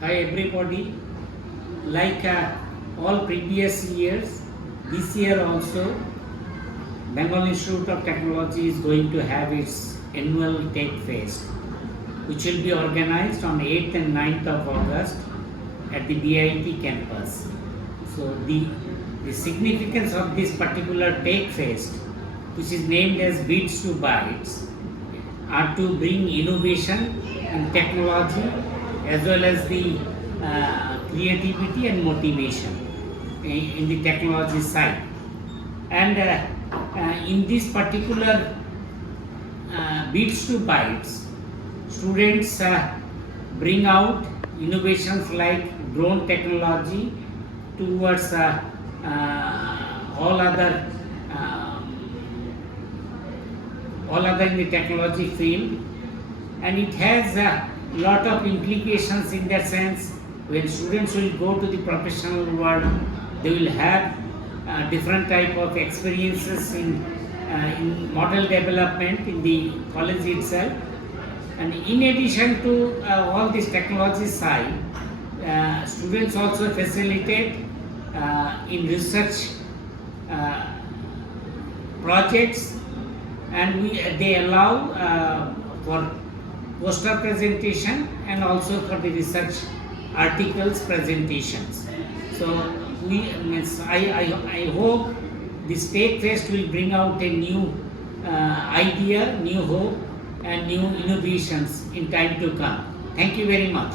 Hi everybody. Like all previous years, this year also Bengal Institute of Technology is going to have its annual Tech Fest, which will be organized on 8th and 9th of August at the BIT campus. So the significance of this particular Tech Fest, which is named as Bits2Bytes, are to bring innovation in technology as well as the creativity and motivation in the technology side. And in this particular Bits2Bytes, students bring out innovations like drone technology towards all other in the technology field, and it has a lot of implications in that sense. When students will go to the professional world, they will have different type of experiences in model development in the college itself. And in addition to all this technology side, students also facilitate in research projects, and they allow for poster presentation and also for the research articles presentations. So I hope this Tech Fest will bring out a new idea, new hope, and new innovations in time to come. Thank you very much.